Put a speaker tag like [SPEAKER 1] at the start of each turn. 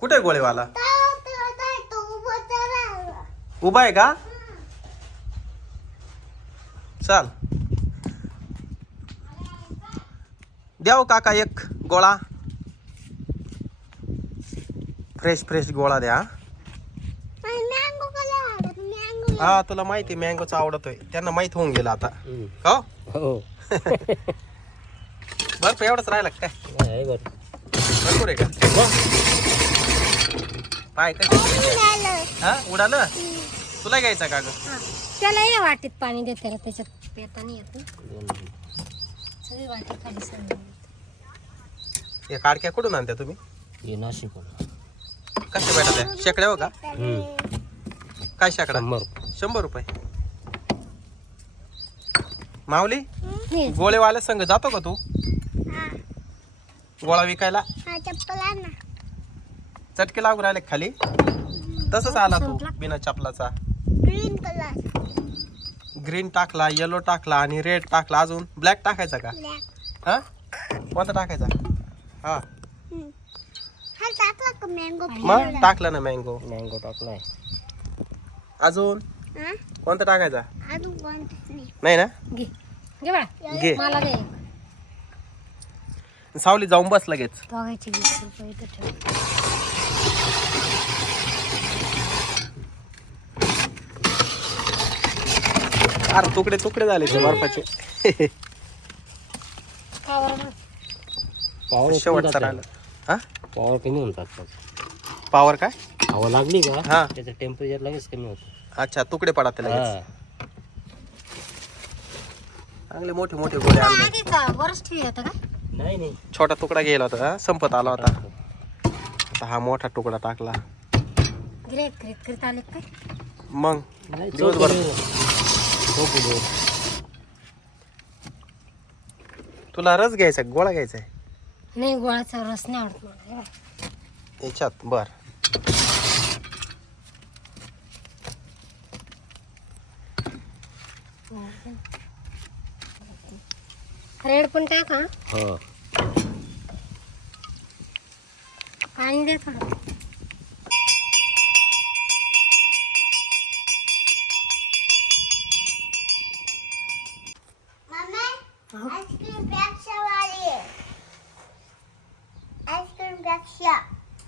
[SPEAKER 1] कुठे गोळेवाला उभा आहे का? चाल द्याव काका एक गोळा, फ्रेश फ्रेश गोळा द्या. हा तुला माहिती मँगोचा आवडतोय, त्यांना माहित होऊन गेला आता. हो बर्फ एवढंच राहिला काय? भरपूर आहे का? पाय का उडालं? तुला घ्यायचा का ग?
[SPEAKER 2] त्याला या वाटीत पाणी देते रे, त्याच्यात पेता नाही येत. सगळी वाटी खाली सांग.
[SPEAKER 1] या काडक्या कुठून आणत्या तुम्ही?
[SPEAKER 3] नाशिक.
[SPEAKER 1] कशा भेटत आहे? शेकड्या हो का? काय शेकडा? 100 रुपये. माऊली गोळेवाल्या संग जातो का तू गोळा विकायला? चटके लागू राहिले खाली, तसंच आला तू बिना चपलाचा. ग्रीन टाकला, येलो टाकला आणि रेड टाकला, अजून ब्लॅक टाकायचा का? हा कोणता टाकायचा? हा मग टाकला ना मँगो.
[SPEAKER 3] मँगो टाकलाय.
[SPEAKER 1] अजून कोणता टाकायचा? नाही ना?
[SPEAKER 2] घे घे बाळा,
[SPEAKER 1] घे.
[SPEAKER 2] मला दे.
[SPEAKER 1] सावली जाऊन बस लगेच.
[SPEAKER 2] दोघांचे 20 रुपये इथं ठेव.
[SPEAKER 1] अरे तुकडे तुकडे झाले ते बर्फाचे.
[SPEAKER 2] का बरं?
[SPEAKER 3] पावर
[SPEAKER 1] शेवटचा राहिला. हा
[SPEAKER 3] पावर कमी होतात.
[SPEAKER 1] पावर काय?
[SPEAKER 3] हवा लागली का
[SPEAKER 1] हा
[SPEAKER 3] त्याचं टेम्परेचर लगेच कमी होतं.
[SPEAKER 1] अच्छा तुकडे पडत लगेच.
[SPEAKER 3] हा.
[SPEAKER 1] चांगले मोठे मोठे गोळे आणले.
[SPEAKER 2] आधीचा वरच ठेवता का?
[SPEAKER 3] नाही नाही
[SPEAKER 1] छोटा तुकडा गेला होता, संपत आला होता. आता हा मोठा तुकडा टाकला.
[SPEAKER 2] ग्रेट ग्रेट करत आले काय?
[SPEAKER 1] मग
[SPEAKER 3] नाही,
[SPEAKER 1] दिवसभर तुला रस घ्यायचा गोळा घ्यायचा आहे
[SPEAKER 2] नाही, गोळाचा रस नाही आवडत मला. हे बघ.
[SPEAKER 1] याच्यात? बर
[SPEAKER 2] रेड पण टाका.
[SPEAKER 3] हो.
[SPEAKER 2] पाणी दे थोडं.